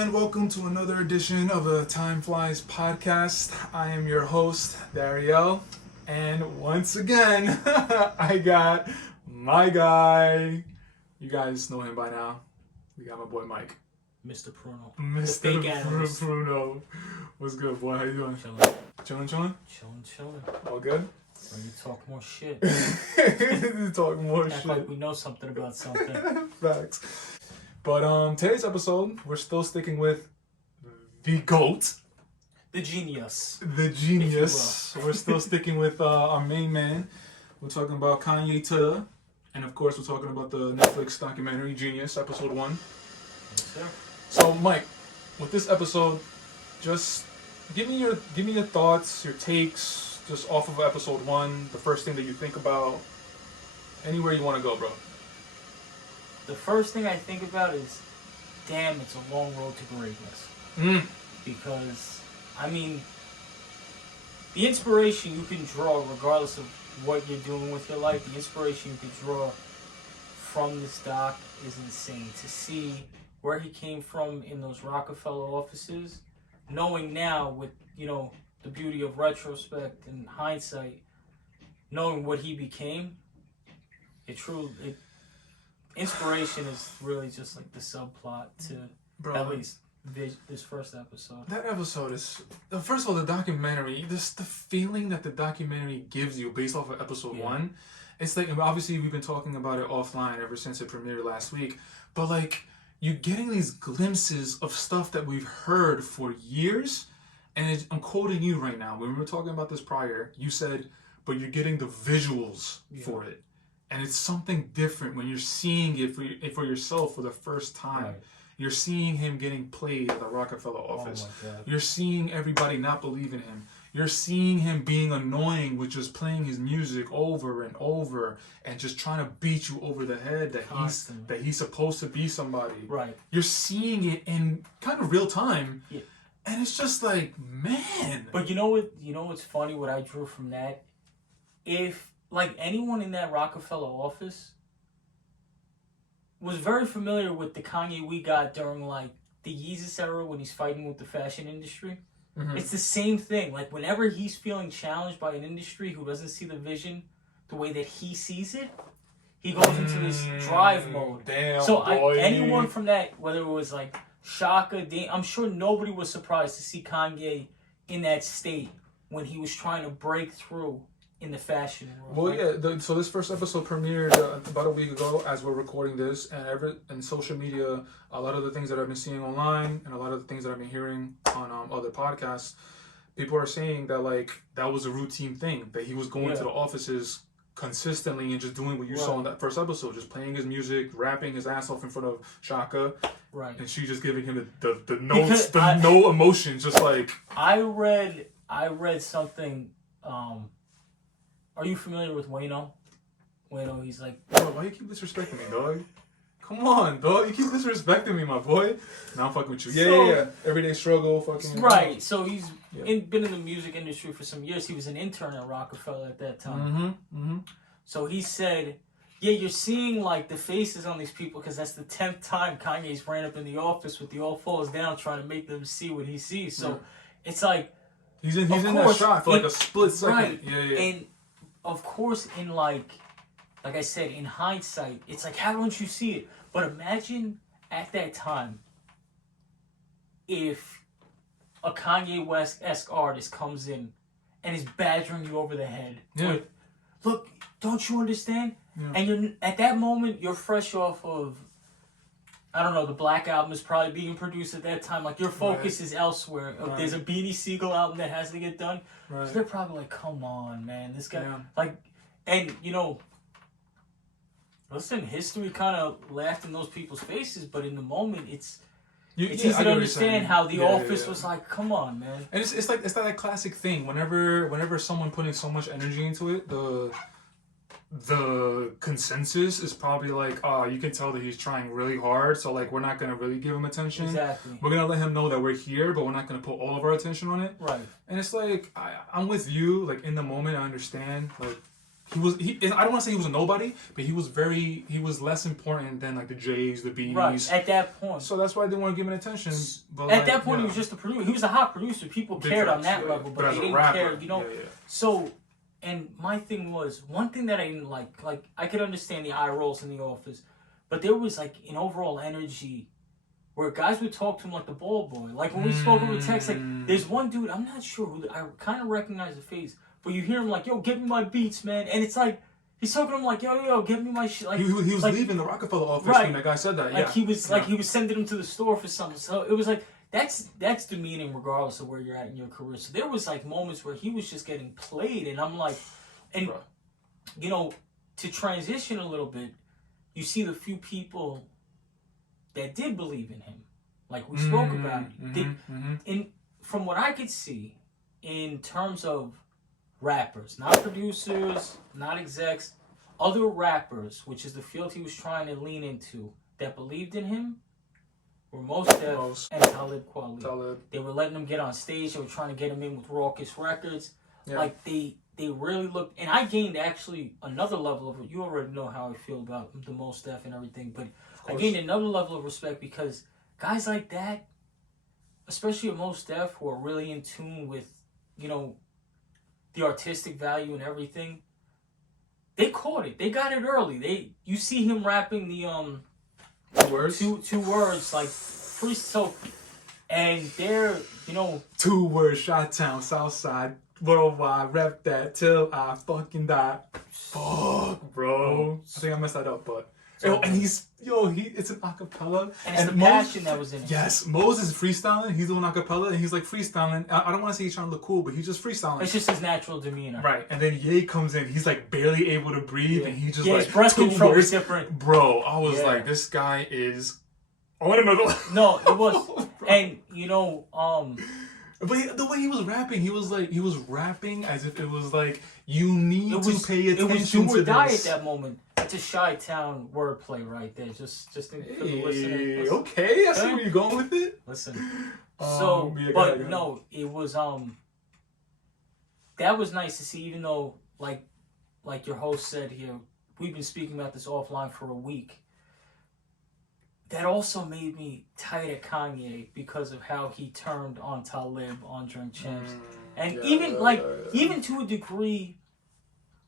and welcome to another edition of the Time Flies podcast. I am your host, Dariel, and once again, I got my guy. You guys know him by now. We got my boy Mike. Mr. Pruno. Mr. Pruno. What's good, boy? How you doing? Chilling? Chilling. All good? When you talk more shit. Talk more Act shit. like we know something about something. Facts. But today's episode, we're still sticking with the GOAT. The genius. The genius. We're still sticking with our main man. We're talking about Kanye Twitter. And of course, we're talking about the Netflix documentary, Genius, episode 1. Yes, sir. So, Mike, with this episode, just give me your thoughts, your takes, just off of episode 1, the first thing that you think about, anywhere you want to go, bro. The first thing I think about is, damn, it's a long road to greatness. Because, I mean, the inspiration you can draw, regardless of what you're doing with your life, the inspiration you can draw from this doc is insane. To see where he came from in those Rockefeller offices, knowing now with, the beauty of retrospect and hindsight, knowing what he became, inspiration is really just like the subplot to at least this first episode. That episode is, first of all, the documentary, the feeling that the documentary gives you based off of episode 1, it's like, obviously we've been talking about it offline ever since it premiered last week, but like, you're getting these glimpses of stuff that we've heard for years, and I'm quoting you right now. When we were talking about this prior, you said, but you're getting the visuals for it. And it's something different when you're seeing it for yourself for the first time. Right. You're seeing him getting played at the Rockefeller office. Oh my God. You're seeing everybody not believe in him. You're seeing him being annoying with just playing his music over and over and just trying to beat you over the head that he's supposed to be somebody. Right. You're seeing it in kind of real time. Yeah. And it's just like, man. But you know what's funny, what I drew from that? If like anyone in that Rockefeller office was very familiar with the Kanye we got during like the Yeezus era when he's fighting with the fashion industry. Mm-hmm. It's the same thing. Like whenever he's feeling challenged by an industry who doesn't see the vision the way that he sees it, he goes into this drive mode. Damn, so anyone from that, whether it was like Shaka, I'm sure nobody was surprised to see Kanye in that state when he was trying to break through in the fashion world. Well, so this first episode premiered about a week ago as we're recording this, and social media, a lot of the things that I've been seeing online and a lot of the things that I've been hearing on other podcasts, people are saying that like that was a routine thing, that he was going to the offices consistently and just doing what you saw in that first episode, just playing his music, rapping his ass off in front of Shaka, and she just giving him the notes, no emotion, just like. I read something. Are you familiar with Wayno? Wayno, he's like... Bro, why you keep disrespecting me, dog? Come on, dog. You keep disrespecting me, my boy. Now I'm fucking with you. Yeah. Everyday struggle, fucking... Right. So he's been in the music industry for some years. He was an intern at Rockefeller at that time. So he said, you're seeing like the faces on these people because that's the 10th time Kanye's ran up in the office with the all falls down trying to make them see what he sees. So it's like... He's in that shot for like a split second. Right. Yeah. And of course, in like I said, in hindsight, it's like, how don't you see it? But imagine at that time, if a Kanye West-esque artist comes in and is badgering you over the head with, look, don't you understand? Yeah. And you're at that moment, you're fresh off of, I don't know, the Black Album is probably being produced at that time. Like, your focus is elsewhere. There's a Beanie Siegel album that has to get done. Right. So they're probably like, come on, man. This guy, like, and, listen, history kind of laughed in those people's faces, but in the moment, it's easy to understand how the office was like, come on, man. And it's like that classic thing. Whenever someone putting so much energy into it, the consensus is probably like, you can tell that he's trying really hard, so like we're not gonna really give him attention. Exactly. We're gonna let him know that we're here, but we're not gonna put all of our attention on it. Right. And it's like I'm with you. Like in the moment, I understand. Like I don't want to say he was a nobody, but he was less important than like the Jays, the Bees. Right, at that point. So that's why they weren't giving attention. But at that point, he was just a producer. He was a hot producer. People cared on that level, but they didn't care, you know. So, and my thing was, one thing that I didn't like I could understand the eye rolls in the office, but there was like an overall energy where guys would talk to him like the ball boy. Like when we spoke over text, like there's one dude, I'm not sure who, I kind of recognize the face, but you hear him like, yo, get me my beats, man. And it's like, he's talking to him like, yo, get me my shit. Like, he was like, leaving the Rockefeller office when that guy said that. Like he was sending him to the store for something. So it was like, that's demeaning regardless of where you're at in your career. So there was like moments where he was just getting played. And I'm like, and you know, to transition a little bit, you see the few people that did believe in him. Like we spoke about. From what I could see, in terms of rappers, not producers, not execs, other rappers, which is the field he was trying to lean into, that believed in him, were Mos Def and Talib Kweli. They were letting him get on stage. They were trying to get him in with Raucous Records. Yeah. Like they really looked, and I gained actually another level of, you already know how I feel about the Mos Def and everything, but I gained another level of respect because guys like that, especially at Mos Def, who are really in tune with, you know, the artistic value and everything, they caught it. They got it early. You see him rapping the two words like free, so, and they're, you know, 2 words, Chi-Town, Southside, worldwide, rep that till I fucking die. Fuck, bro. I think I messed that up, but and it's an acapella. And it's the passion that was in it. Yes, Mos is freestyling. He's doing acapella, and he's like freestyling. I don't want to say he's trying to look cool, but he's just freestyling. It's just his natural demeanor. Right, and then Ye comes in. He's like barely able to breathe, and he just like his breath control is different. Bro, I was like, this guy is on another level. No, it was, and you know, But the way he was rapping, he was rapping as if it was like, you need to pay attention to this. It was do or die at that moment. It's a Chi-Town wordplay right there. Just for the listener. Okay, I see where you're going with it. Listen. No, it was that was nice to see, even though like your host said here, we've been speaking about this offline for a week. That also made me tight at Kanye because of how he turned on Talib on Drink Champs. And even to a degree,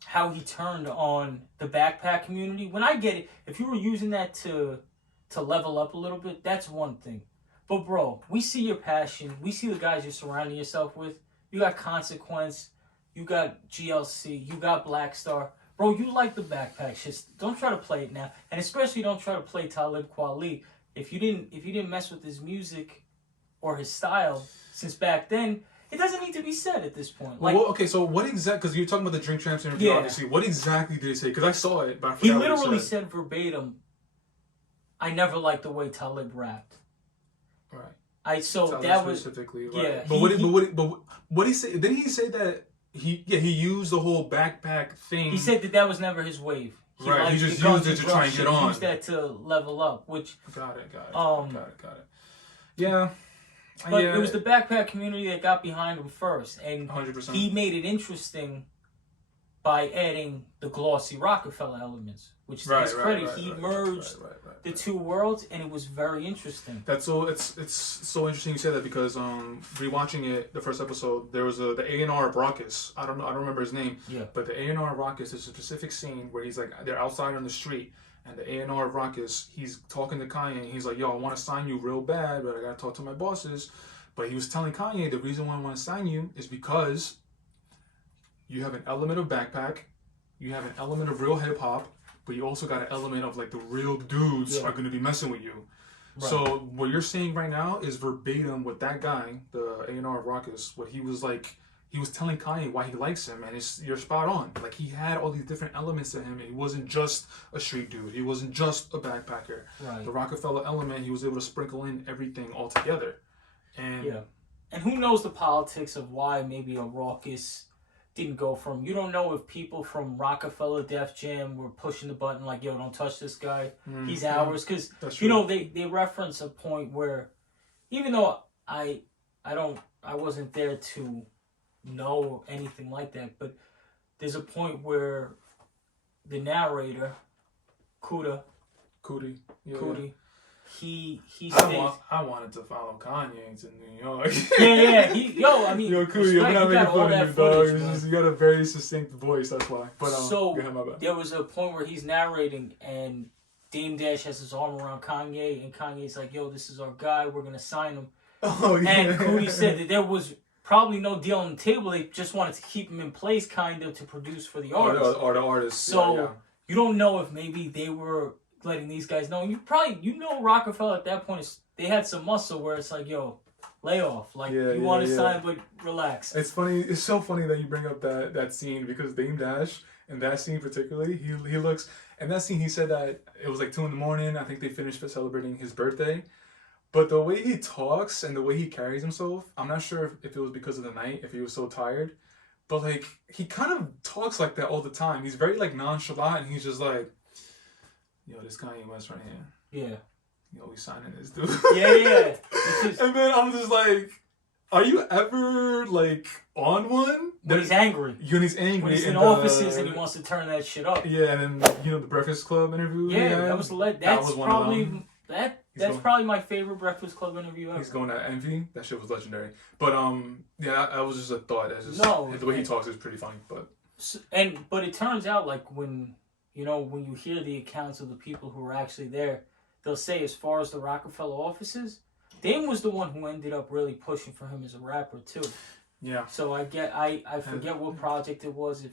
how he turned on the backpack community. When I get it, if you were using that to level up a little bit, that's one thing. But bro, we see your passion. We see the guys you're surrounding yourself with. You got Consequence. You got GLC. You got Black Star. Bro, you like the backpack shit. Don't try to play it now, and especially don't try to play Talib Kweli. If you didn't mess with his music or his style since back then, it doesn't need to be said at this point. Like, well, okay, so what exactly? Because you're talking about the Drink Champs interview, obviously. What exactly did he say? Because I saw it, but I forgot he literally said verbatim, "I never liked the way Talib rapped." Right. That was specifically. Right. Yeah. But what he say? Didn't he say that? He used the whole backpack thing. He said that was never his wave. He just used it to try and get on. He used that to level up, which... Got it. Yeah. But it was the backpack community that got behind him first. And 100%. He made it interesting by adding the glossy Rockefeller elements, which to his credit, he merged the two worlds, and it was very interesting. It's so interesting you say that because rewatching it, the first episode, there was the A&R of Raucous. I don't remember his name. Yeah. But the A&R of Raucous is a specific scene where he's like, they're outside on the street, and the A&R of Raucous, he's talking to Kanye, and he's like, yo, I want to sign you real bad, but I gotta talk to my bosses. But he was telling Kanye the reason why I want to sign you is because you have an element of backpack, you have an element of real hip hop, but you also got an element of like the real dudes are going to be messing with you. Right. So what you're saying right now is verbatim what that guy, the A&R of Raucous, what he was like, he was telling Kanye why he likes him, and you're spot on. Like, he had all these different elements to him, and he wasn't just a street dude. He wasn't just a backpacker. Right. The Rockefeller element, he was able to sprinkle in everything all together. And and who knows the politics of why maybe a Raucous didn't go from... You don't know if people from Rockefeller Def Jam were pushing the button like, yo, don't touch this guy. He's ours. Because, you know, they reference a point where, even though I wasn't there to know anything like that, but there's a point where the narrator, Cootie, Yeah. he states, I wanted to follow Kanye to New York. I mean, yo, Cootie, I'm not making fun of you, dog. footage, It's just, you got a very succinct voice, that's why. But so go ahead, my bad. there was a point where he's narrating and Dame Dash has his arm around Kanye, and Kanye's like, "Yo, this is our guy. We're gonna sign him." Oh yeah. And Cootie said that there was probably no deal on the table. They just wanted to keep him in place, kind of, to produce for the artist. Or the artist. So you don't know if maybe they were letting these guys know. You know Rockefeller at that point they had some muscle where it's like, yo, lay off. Like you want to sign, but relax. It's funny. It's so funny that you bring up that scene because Dame Dash in that scene particularly, he looks. In that scene, he said that it was like 2 a.m. I think they finished celebrating his birthday. But the way he talks and the way he carries himself, I'm not sure if it was because of the night, if he was so tired. But like he kind of talks like that all the time. He's very like nonchalant, and he's just like, "Yo, this Kanye West right here. Yeah. Yo, we signing this dude." Yeah. And then I'm just like, are you ever like on one? When he's angry. When he's angry. When he's in offices and he wants to turn that shit up. Yeah, and then the Breakfast Club interview. Yeah, that was probably that's probably my favorite Breakfast Club interview ever. He's going to Envy. That shit was legendary. But yeah, that was just a thought. The way he talks is pretty funny. But it turns out like when you hear the accounts of the people who were actually there, they'll say as far as the Rockefeller offices, Dame was the one who ended up really pushing for him as a rapper too. Yeah. So I forget what project it was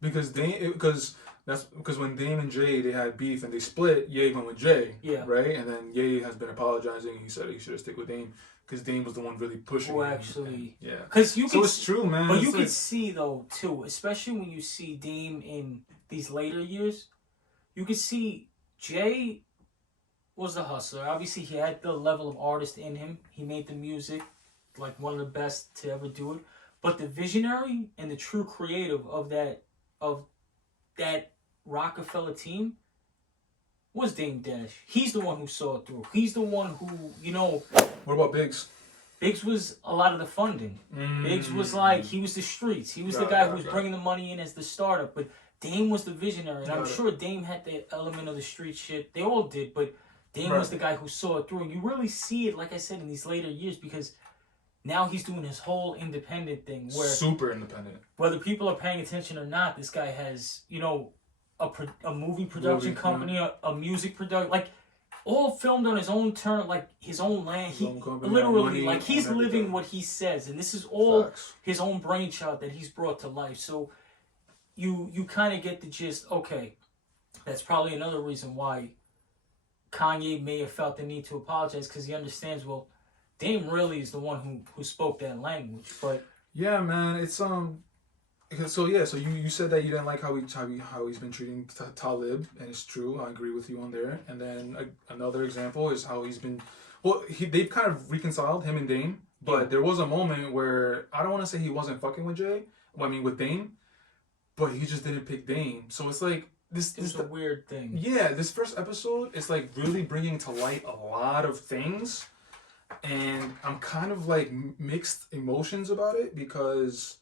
because when Dame and Jay they had beef and they split, Ye went with Jay. Yeah. Right, and then Ye has been apologizing. He said he should have stick with Dame because Dame was the one really pushing. Who actually? Yeah. Because it's true, man. But you could see though too, especially when you see Dame in these later years, you could see Jay was a hustler. Obviously, he had the level of artist in him. He made the music like one of the best to ever do it. But the visionary and the true creative of that Rockefeller team was Dame Dash. He's the one who saw it through. He's the one who, What about Biggs? Biggs was a lot of the funding. Biggs was like, he was the streets. He was the guy who was bringing the money in as the startup. But Dame was the visionary. And I'm sure Dame had the element of the street shit. They all did. But Dame was the guy who saw it through. And you really see it, like I said, in these later years because now he's doing his whole independent thing. Where super independent. Whether people are paying attention or not, this guy has, a movie production company, a music production, like all filmed on his own turn, like his own land. He literally, like he's living what he says, and this is all his own brainchild that he's brought to life. So you kind of get the gist. Okay, that's probably another reason why Kanye may have felt the need to apologize because he understands. Well, Dame really is the one who spoke that language, but yeah, man, it's So you said that you didn't like how he's been treating Talib, and it's true. I agree with you on there. And then another example is how he's been. Well, they've kind of reconciled, him and Dame, but there was a moment where I don't want to say he wasn't fucking with Jay. Well, I mean with Dame, but he just didn't pick Dame. So it's like this. It's a weird thing. Yeah, this first episode is like really bringing to light a lot of things, and I'm kind of like mixed emotions about it because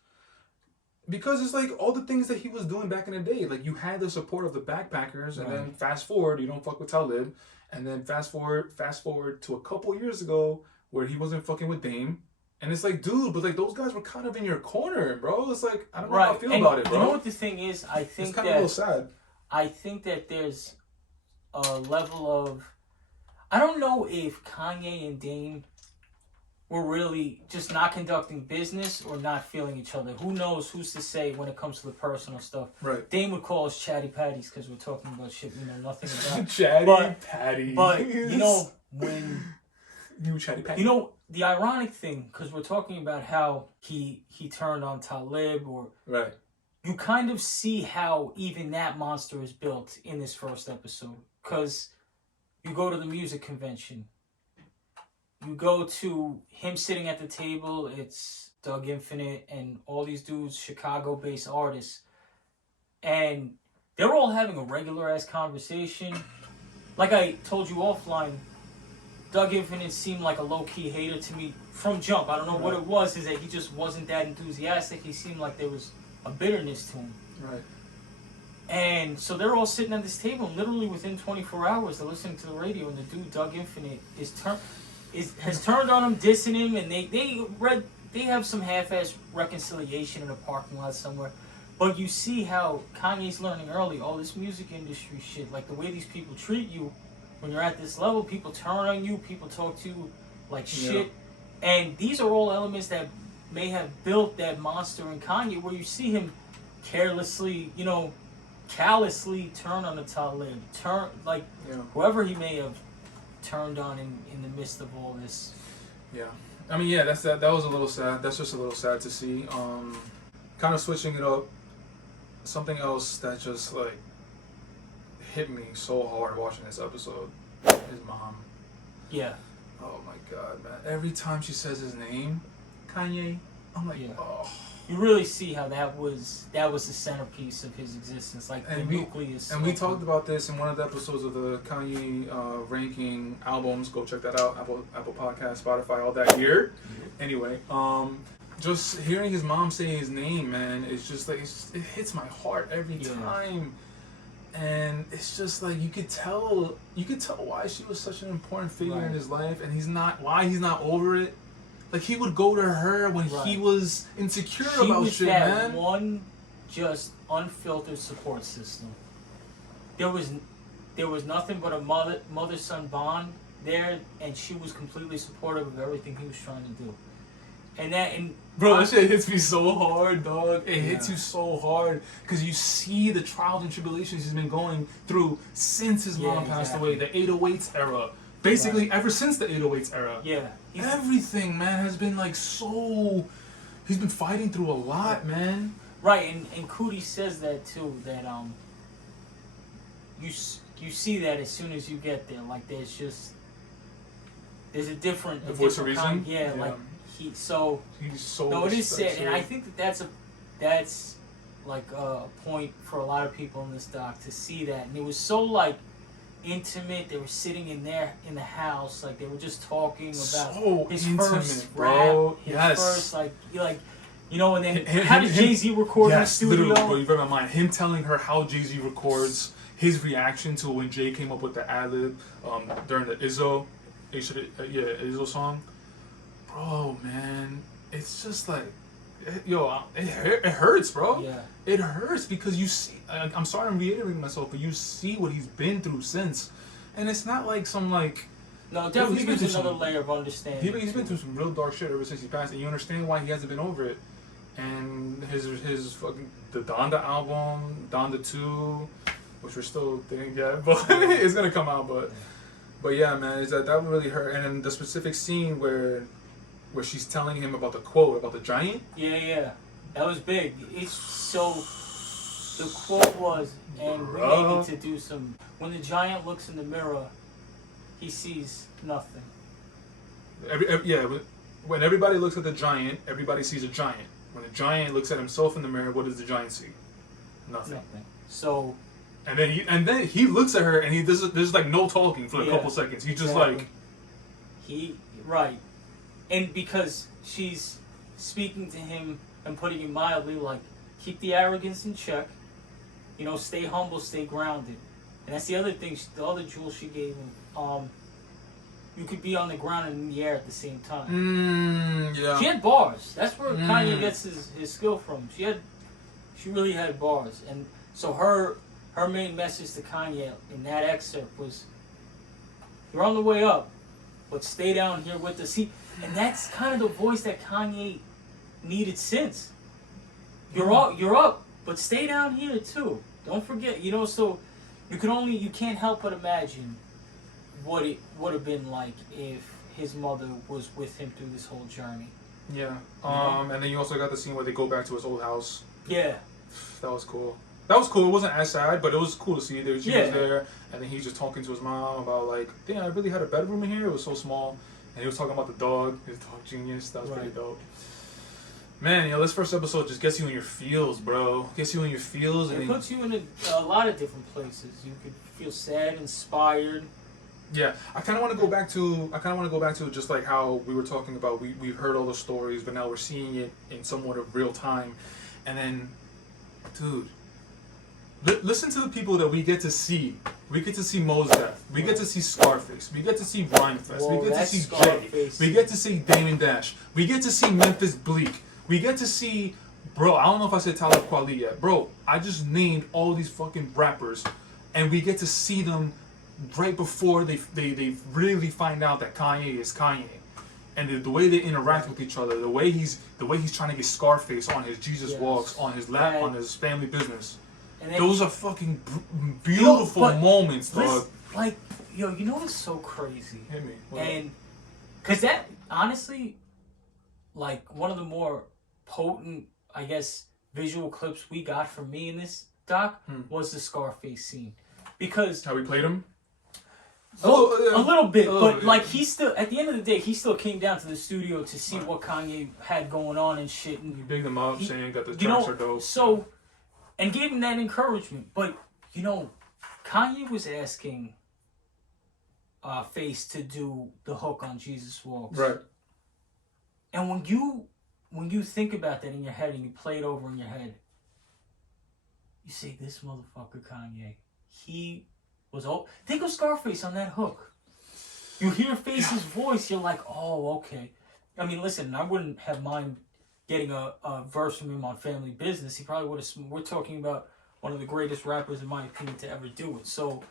it's like all the things that he was doing back in the day. Like you had the support of the backpackers, and then fast forward, you don't fuck with Talib, and then fast forward to a couple years ago where he wasn't fucking with Dame, and it's like, dude, but like those guys were kind of in your corner, bro. It's like I don't know how I feel about it, bro. You know what the thing is? I think it's kind of a little sad. I think that there's a level of, I don't know if Kanye and Dame were really just not conducting business or not feeling each other. Who knows? Who's to say when it comes to the personal stuff? Right. Dame would call us chatty patties because we're talking about shit we know nothing about. Chatty patties. But when you chatty patty. The ironic thing, because we're talking about how he turned on Talib, or right. You kind of see how even that monster is built in this first episode. Because you go to the music convention. You go to him sitting at the table. It's Doug Infinite and all these dudes, Chicago-based artists. And they're all having a regular-ass conversation. Like I told you offline, Doug Infinite seemed like a low-key hater to me from jump. I don't know what it was, is that he just wasn't that enthusiastic. He seemed like there was a bitterness to him. Right. And so they're all sitting at this table, and literally within 24 hours, they're listening to the radio, and the dude Doug Infinite has turned on him, dissing him, and they have some half-ass reconciliation in a parking lot somewhere. But you see how Kanye's learning early, all this music industry shit, like the way these people treat you when you're at this level, people turn on you, people talk to you like shit. Yeah. And these are all elements that may have built that monster in Kanye, where you see him carelessly, callously turn on the Talib, whoever he may have turned on in the midst of all this. Yeah. I mean, yeah, that was a little sad. That's just a little sad to see. Kind of switching it up, something else that just like hit me so hard watching this episode, his mom. Yeah. Oh my god, man. Every time she says his name, Kanye, I'm like, oh. You really see how that was the centerpiece of his existence, like the nucleus. And we talked about this in one of the episodes of the Kanye ranking albums. Go check that out. Apple Podcast, Spotify, all that here. Mm-hmm. Anyway, just hearing his mom say his name, man, it's just like it hits my heart every time. And it's just like you could tell why she was such an important figure in his life, and why he's not over it. Like, he would go to her when he was insecure about shit, man. She was that one just unfiltered support system. There was nothing but a mother-son bond there, and she was completely supportive of everything he was trying to do. Bro, that shit hits me so hard, dog. It hits you so hard because you see the trials and tribulations he's been going through since his mom passed away, the 808s era. Basically, ever since the 808s era. Yeah. Everything, man, has been like so... He's been fighting through a lot, man. Right, and Cootie says that too, that you see that as soon as you get there. Like, there's a different... The voice of reason? Like, he's so... No, it is sad, and I think that's like a point for a lot of people in this doc to see that. And it was so, like, intimate. They were sitting in the house, like they were just talking about his first rap, his first and then how did Jay-Z record in the studio? Literally, bro, you read my mind. Him telling her how Jay-Z records, his reaction to when Jay came up with the ad-lib during the Izzo song. Bro, man, it's just like, it hurts, bro. Yeah. It hurts because you see, I'm sorry I'm reiterating myself, but you see what he's been through since. And it's not like some like... No, definitely gives another layer of understanding. He's been through some real dark shit ever since he passed, and you understand why he hasn't been over it. And his fucking, the Donda album, Donda 2, which we're still thinking yet, but it's gonna come out, but yeah, man, that would really hurt. And then the specific scene where she's telling him about the quote, about the giant. Yeah. That was big. It's so... The quote was, and we may need to do some... When the giant looks in the mirror, he sees nothing. When everybody looks at the giant, everybody sees a giant. When the giant looks at himself in the mirror, what does the giant see? Nothing. So... And then he looks at her, and there's like no talking for a couple seconds. He's just like... Right. And because she's speaking to him and putting it mildly, like, keep the arrogance in check, stay humble, stay grounded. And that's the other thing, the other jewel she gave him. You could be on the ground and in the air at the same time. She had bars. That's where Kanye gets his skill from. She really had bars. And so her main message to Kanye in that excerpt was, you're on the way up, but stay down here with us. And that's kind of the voice that Kanye needed since. You're up, but stay down here too. Don't forget, so you can't help but imagine what it would have been like if his mother was with him through this whole journey. Yeah. And then you also got the scene where they go back to his old house. Yeah. That was cool. It wasn't as sad, but it was cool to see. She was there, and then he's just talking to his mom about like, damn, I really had a bedroom in here. It was so small. And he was talking about the dog, his dog Genius. That was pretty dope. Man, this first episode just gets you in your feels, bro. Gets you in your feels. It puts you in a lot of different places. You could feel sad, inspired. Yeah, I kind of want to go back to just like how we were talking about. We heard all the stories, but now we're seeing it in somewhat of real time. And then, dude, listen to the people that we get to see. We get to see Mos Def. We get to see Scarface. We get to see Rhymefest. Whoa, we get to see Scarface. Jay. We get to see Damon Dash. We get to see Memphis Bleak. We get to see, bro, I don't know if I said Talib Kweli yet. Bro, I just named all these fucking rappers, and we get to see them right before they really find out that Kanye is Kanye. And the way they interact with each other, the way he's trying to get Scarface on his Jesus Walks, on his lap, on his family business. And those are fucking beautiful moments, dog. Like, yo, you know what's so crazy? Hit me. And because that, honestly, like one of the more potent, I guess, visual clips we got from me in this doc was the Scarface scene. Because how we played him? A little bit, but like he still, at the end of the day, he still came down to the studio to see what Kanye had going on and shit. And he bigged them up, saying that the tracks are dope. So, and gave him that encouragement. But you know, Kanye was asking Face to do the hook on Jesus Walks, right? And when you think about that in your head and you play it over in your head, you say, "This motherfucker Kanye, he." Think of Scarface on that hook. You hear Face's voice, you're like, oh, okay. I mean, listen, I wouldn't have mind getting a verse from him on Family Business. He probably would have. We're talking about one of the greatest rappers, in my opinion, to ever do it. So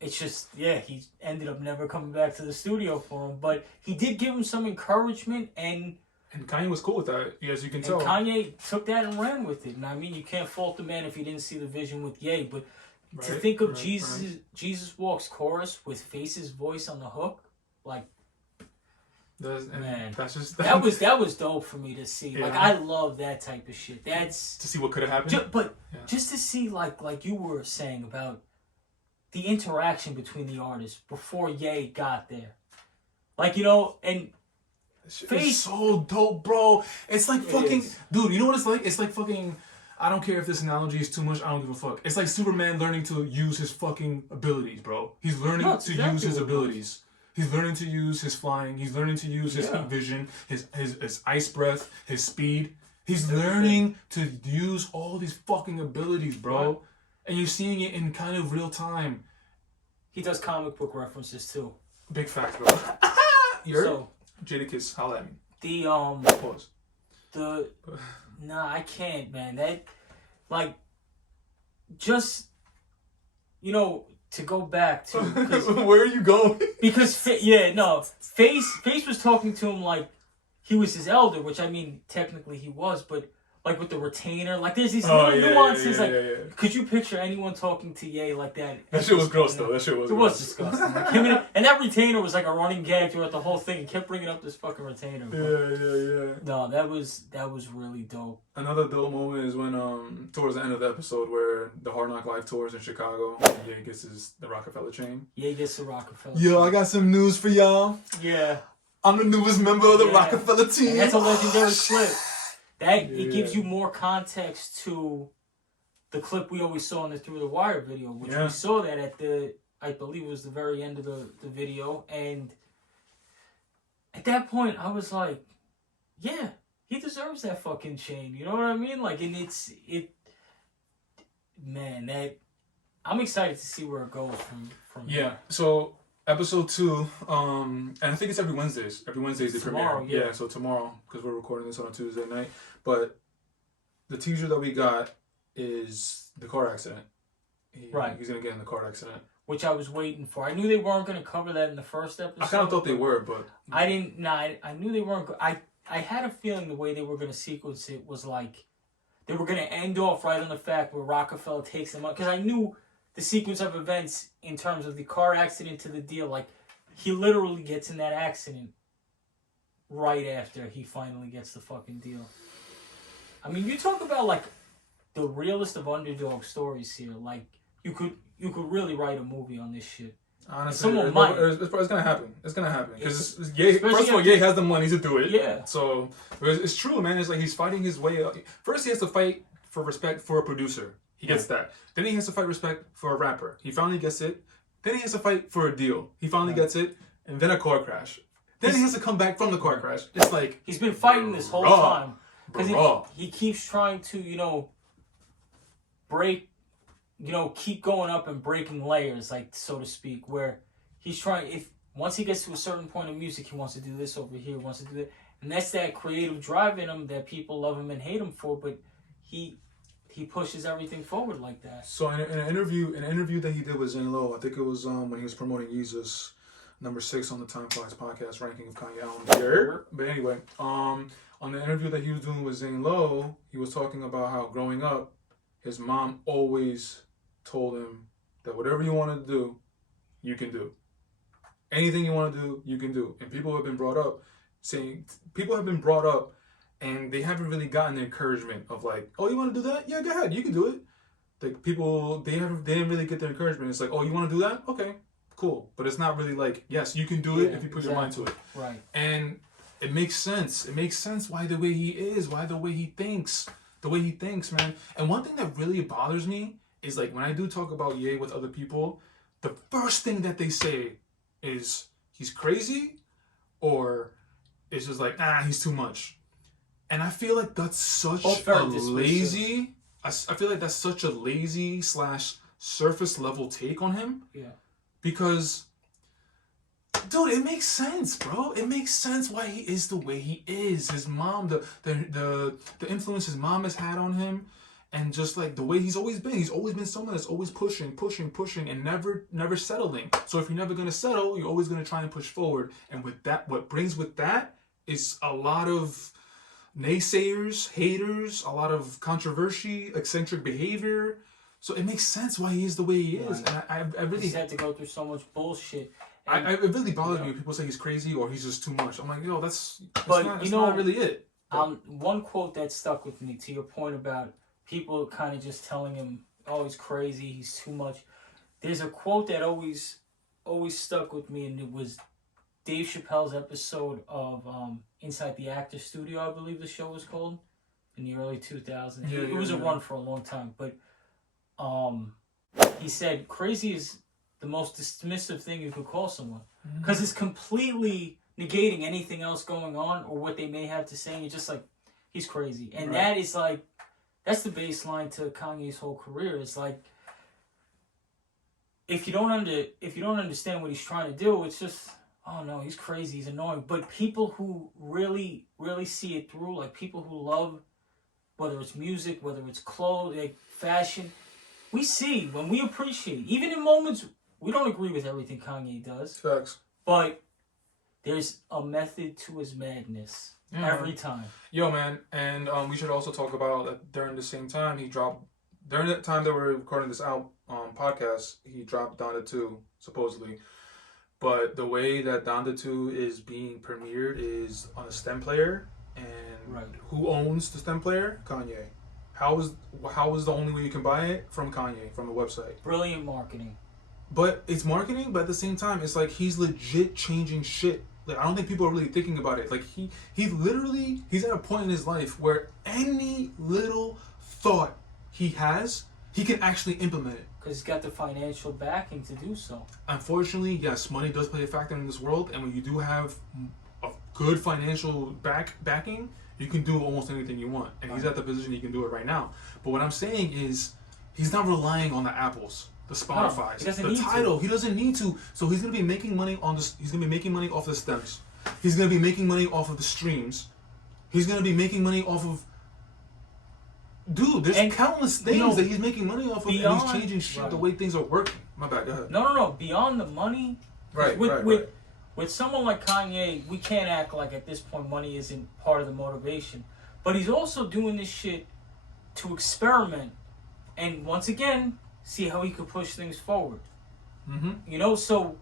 it's just, yeah, he ended up never coming back to the studio for him. But he did give him some encouragement, and Kanye was cool with that, as you can tell. Kanye took that and ran with it. And I mean, you can't fault the man if he didn't see the vision with Ye, but to think of Jesus Walks chorus with Face's voice on the hook, like, man, that's just that was dope for me to see. Yeah. Like, I love that type of shit. That's to see what could have happened. Just to see, like you were saying about the interaction between the artists before Ye got there, like, you know, and Face is so dope, bro. It's like fucking dude. You know what it's like? It's like fucking. I don't care if this analogy is too much. I don't give a fuck. It's like Superman learning to use his fucking abilities, bro. He's learning to use his abilities. He's learning to use his flying. He's learning to use his heat vision, his ice breath, his speed. He's learning to use all these fucking abilities, bro. Right. And you're seeing it in kind of real time. He does comic book references too. Big facts, bro. So, Jadakiss, holla at me. Pause. Nah, I can't, man. That, like, just, you know, to go back to... Where are you going? Because, Face was talking to him like he was his elder, which, I mean, technically he was, but, like, with the retainer, like, there's these little nuances, could you picture anyone talking to Ye like that? That shit was gross, though. That shit was gross. It was disgusting. Like, and that retainer was like a running gag throughout the whole thing. He kept bringing up this fucking retainer. Yeah. No, that was really dope. Another dope moment is when, towards the end of the episode where the Hard Knock Life tours in Chicago, Ye gets the Rockefeller chain. Ye gets the Rockefeller chain. I got some news for y'all. Yeah. I'm the newest member of the Rockefeller team. And that's a legendary clip. It gives you more context to the clip we always saw in the Through the Wire video, which we saw that at I believe it was the very end of the video. And at that point, I was like, yeah, he deserves that fucking chain. You know what I mean? Like, and man, I'm excited to see where it goes from here. So episode 2, and I think it's every Wednesdays. Every Wednesdays they premiere. Yeah, so tomorrow, because we're recording this on a Tuesday night. But the teaser that we got is the car accident. He's going to get in the car accident. Which I was waiting for. I knew they weren't going to cover that in the first episode. I kind of thought they were, but... I didn't... Nah, I knew they weren't... I had a feeling the way they were going to sequence it was like... They were going to end off right on the fact where Rockefeller takes them up. Because I knew the sequence of events in terms of the car accident to the deal. Like, he literally gets in that accident right after he finally gets the fucking deal. I mean, you talk about, like, the realest of underdog stories here. Like, you could really write a movie on this shit. Honestly, it's going to happen. It's going to happen. Because, first of all, Ye has the money to do it. Yeah. So, it's true, man. It's like he's fighting his way up. First, he has to fight for respect for a producer. He gets that. Then he has to fight respect for a rapper. He finally gets it. Then he has to fight for a deal. He finally gets it. And then a car crash. Then he has to come back from the car crash. It's like... He's been fighting this whole time. Because he keeps trying to, keep going up and breaking layers, like, so to speak, where he's trying, once he gets to a certain point in music, he wants to do this over here, wants to do that. And that's that creative drive in him that people love him and hate him for, but he pushes everything forward like that. So in an interview that he did with Zane Lowe, I think it was when he was promoting Jesus, number 6 on the Time Flies podcast ranking of Kanye albums. But anyway, on the interview that he was doing with Zane Lowe, he was talking about how growing up, his mom always told him that whatever you want to do, you can do. Anything you want to do, you can do. And people have been brought up and they haven't really gotten the encouragement of like, oh, you want to do that? Yeah, go ahead, you can do it. Like people, they didn't really get the encouragement. It's like, oh, you want to do that? Okay, cool. But it's not really like, yes, you can do it if you put your mind to it. Right. And it makes sense. It makes sense why the way he is, why the way he thinks, man. And one thing that really bothers me is like when I do talk about Ye with other people, the first thing that they say is he's crazy, or it's just like, he's too much. And I feel like that's such a lazy, I feel like that's such a lazy / surface level take on him. Yeah. Because, dude, it makes sense, bro. It makes sense why he is the way he is. His mom, the influence his mom has had on him, and just like the way he's always been. He's always been someone that's always pushing, and never settling. So if you're never gonna settle, you're always gonna try and push forward. And with that, what brings with that is a lot of naysayers, haters, a lot of controversy, eccentric behavior. So it makes sense why he is the way he is. Right. And I really he's had to go through so much bullshit. It really bothers me when people say he's crazy or he's just too much. I'm like, yo, that's not really it. One quote that stuck with me, to your point about people kind of just telling him, oh, he's crazy, he's too much. There's a quote that always stuck with me, and it was Dave Chappelle's episode of Inside the Actors Studio, I believe the show was called, in the early 2000s. It was a run for a long time, but he said crazy is the most dismissive thing you could call someone, because it's completely negating anything else going on or what they may have to say. And you're just like, he's crazy, and that is like, that's the baseline to Kanye's whole career. It's like, if you don't understand what he's trying to do, it's just, oh no, he's crazy, he's annoying. But people who really, really see it through, like people who love, whether it's music, whether it's clothes, like fashion, we see when we appreciate, even in moments we don't agree with everything Kanye does. Facts. But there's a method to his madness every time. Yo, man, and we should also talk about that during the same time during the time that we're recording this podcast, he dropped Donda 2, supposedly. But the way that Donda 2 is being premiered is on a stem player, and who owns the stem player? Kanye. How is the only way you can buy it? From Kanye, from the website. Brilliant marketing. But it's marketing, but at the same time, it's like he's legit changing shit. Like, I don't think people are really thinking about it. Like he's at a point in his life where any little thought he has, he can actually implement it. Because he's got the financial backing to do so. Unfortunately, yes, money does play a factor in this world, and when you do have a good financial backing, you can do almost anything you want. And he's at the position he can do it right now. But what I'm saying is, he's not relying on the Apples, the Spotify, the Tidal. He doesn't need to. So he's gonna be making money on this. He's gonna be making money off the stems. He's gonna be making money off of the streams. He's gonna be making money off of. Dude, there's countless things that he's making money off of, and he's changing shit the way things are working. My bad, go ahead. No. Beyond the money, with someone like Kanye, we can't act like at this point money isn't part of the motivation. But he's also doing this shit to experiment, and once again, see how he could push things forward. Mm-hmm. So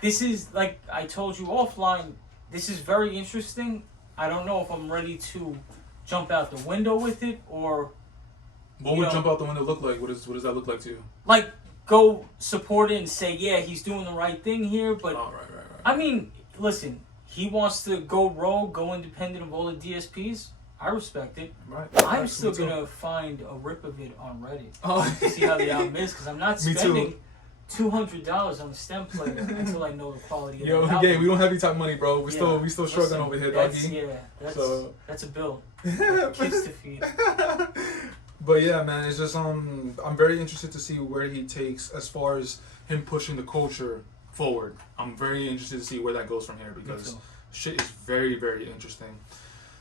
this is, like I told you offline, this is very interesting. I don't know if I'm ready to jump out the window with it, or what would jump out the window look like? What does that look like to you? Like, go support it and say, yeah, he's doing the right thing here. But right. I mean, listen, he wants to go rogue, go independent of all the DSPs. I respect it. Right. I'm still gonna find a rip of it on Reddit to see how the album is, because I'm not spending $200 on a stem player until I know the quality of the album. Yo, we don't have any type money, bro. We still struggling over here, doggy. That's a bill. Kids to feed. But yeah, man, it's just I'm very interested to see where he takes as far as him pushing the culture forward. I'm very interested to see where that goes from here because shit is very, very interesting.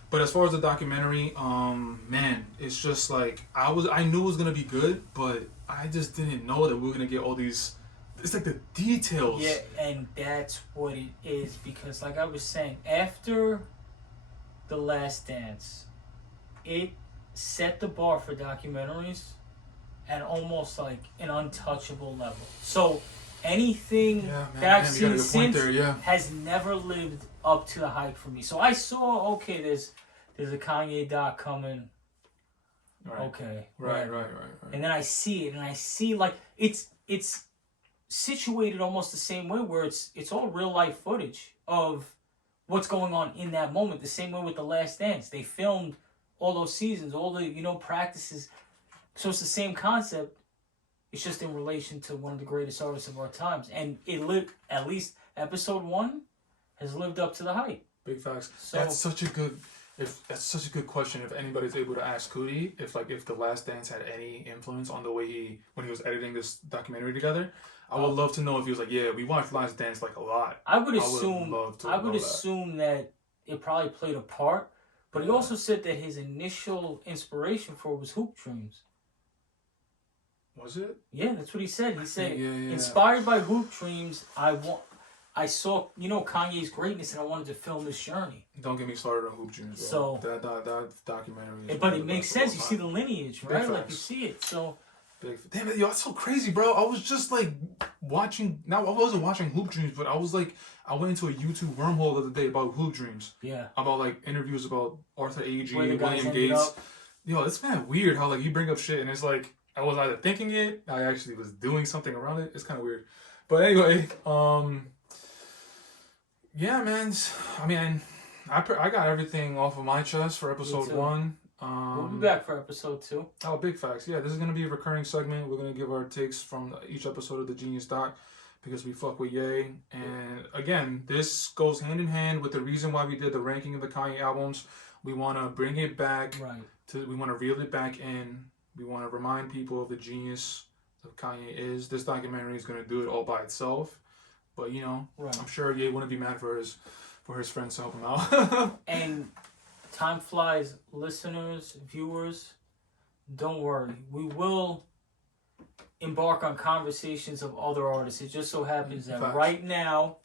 But as far as the documentary, man, it's just like I knew it was gonna be good, but I just didn't know that we were gonna get all these. It's like the details. Yeah, and that's what it is because, like I was saying, after The Last Dance, it set the bar for documentaries at almost like an untouchable level. So anything that I've seen since has never lived up to the hype for me. So I saw, okay, there's a Kanye doc coming. Right. Okay. Right. And then I see it, and I see like it's situated almost the same way, where it's all real life footage of what's going on in that moment. The same way with The Last Dance, they filmed all those seasons, all the practices. So it's the same concept. It's just in relation to one of the greatest artists of our times, and it lived. At least episode 1 has lived up to the hype. Big facts. So that's such a good question. If anybody's able to ask Cootie if The Last Dance had any influence on the way when he was editing this documentary together, I would love to know if he was like, yeah, we watched Last Dance like a lot. I would assume that it probably played a part, but he also said that his initial inspiration for it was Hoop Dreams. Was it? Yeah, that's what he said. He said, inspired by Hoop Dreams, I saw, Kanye's greatness, and I wanted to film this journey. Don't get me started on Hoop Dreams, bro. So that documentary. But it makes sense. You see the lineage, right? Like you see it. So. Damn it, yo, that's so crazy, bro. I was just like watching. Now I wasn't watching Hoop Dreams, but I went into a YouTube wormhole the other day about Hoop Dreams. Yeah. About like interviews about Arthur Agee, William Gates. Yo, it's kind of weird how like you bring up shit and it's like I was either thinking it, I actually was doing something around it. It's kind of weird. But anyway, yeah, man. I mean, I got everything off of my chest for episode 1. We'll be back for episode 2. Oh, big facts. Yeah, this is going to be a recurring segment. We're going to give our takes from each episode of the Genius Doc because we fuck with Ye. And again, this goes hand in hand with the reason why we did the ranking of the Kanye albums. We want to bring it back. Right. We want to reel it back in. We want to remind people of the genius that Kanye is. This documentary is going to do it all by itself. But, I'm sure Ye wouldn't be mad for his friends to help him out. And time flies, listeners, viewers, don't worry. We will embark on conversations of other artists. It just so happens that right now,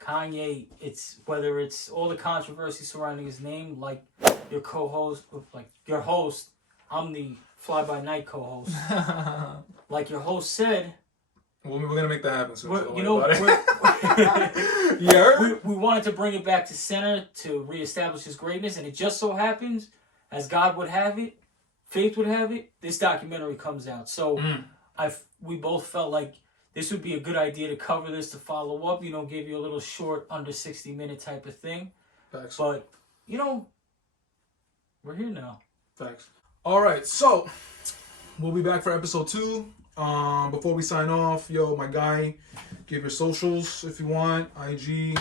Kanye, whether it's all the controversy surrounding his name, like your co-host, like your host, I'm the fly-by-night co-host. Like your host said, well, we're going to make that happen soon. We wanted to bring it back to center to reestablish his greatness, and it just so happens, as God would have it, fate would have it, this documentary comes out. So we both felt like this would be a good idea to cover this, to follow up, give you a little short, under 60-minute type of thing. Facts. But, we're here now. Facts. All right, so we'll be back for episode 2. Before we sign off, my guy, give your socials if you want, IG,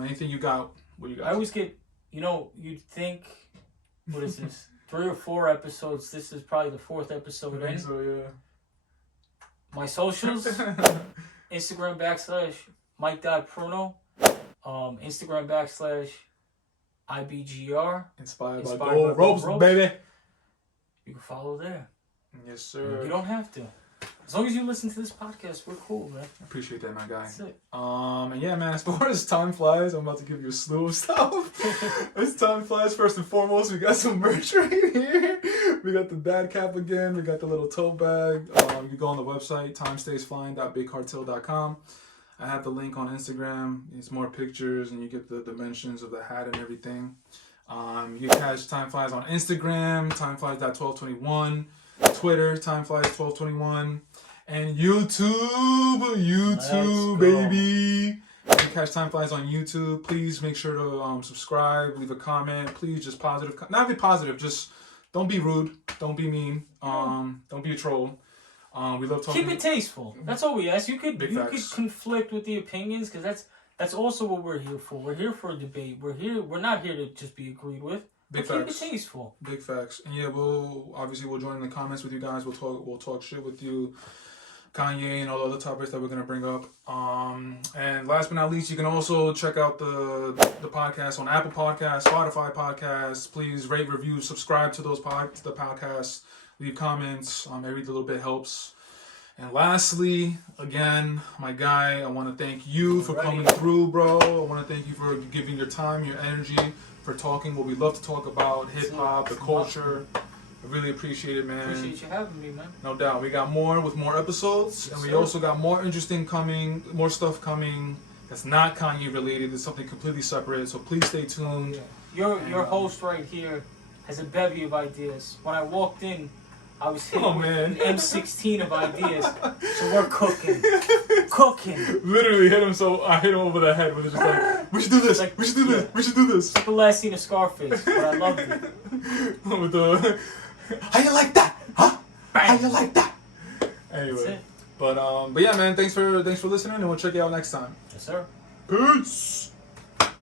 anything you got. What you got? I always get, you'd think, what is this, 3 or 4 episodes. This is probably the 4th episode in. So, yeah. My socials, Instagram /Mike.Pruno, Instagram /IBGR. Inspired by Gold Ropes, baby. You can follow there. Yes, sir. You don't have to. As long as you listen to this podcast, we're cool, man. I appreciate that, my guy. That's it. And yeah, man, as far as time flies, I'm about to give you a slew of stuff. As time flies, first and foremost, we got some merch right here. We got the dad cap again. We got the little tote bag. You can go on the website, timestaysflying.bigcartel.com. I have the link on Instagram. It's more pictures, and you get the dimensions of the hat and everything. You can catch Time Flies on Instagram, timeflies.1221. Twitter, timeflies1221, and YouTube, baby. You can catch Time Flies on YouTube. Please make sure to subscribe, leave a comment. Please, just positive. Not be positive. Just don't be rude. Don't be mean. Don't be a troll. We love talking. Keep it tasteful. That's all we ask. You could conflict with the opinions because that's also what we're here for. We're here for a debate. We're not here to just be agreed with. Big Keep it facts. tasteful. Big facts. And yeah, we'll join in the comments with you guys. We'll talk shit with you, Kanye, and all the other topics that we're gonna bring up. And last but not least, you can also check out the podcast on Apple Podcasts, Spotify Podcasts. Please rate, review, subscribe to the podcasts. Leave comments. Every little bit helps. And lastly, again, my guy, I want to thank you for coming through, bro. I want to thank you for giving your time, your energy, for talking what we love to talk about, hip hop, the culture. I really appreciate it, man. Appreciate you having me, man. No doubt. We got more with more episodes, and we also got more interesting coming, more stuff coming that's not Kanye related. It's something completely separate. So please stay tuned. Yeah. Your host right here has a bevy of ideas. When I walked in, I was hit with an M16 of ideas. So we're cooking. Literally hit him, so I hit him over the head with it, just like, we should do this, like, we should do this, we should do this. It's the last scene of Scarface, but I loved it. With the, how you like that? Huh? Bang. How you like that? Anyway, but yeah, man, thanks for listening, and we'll check you out next time. Yes, sir. Peace.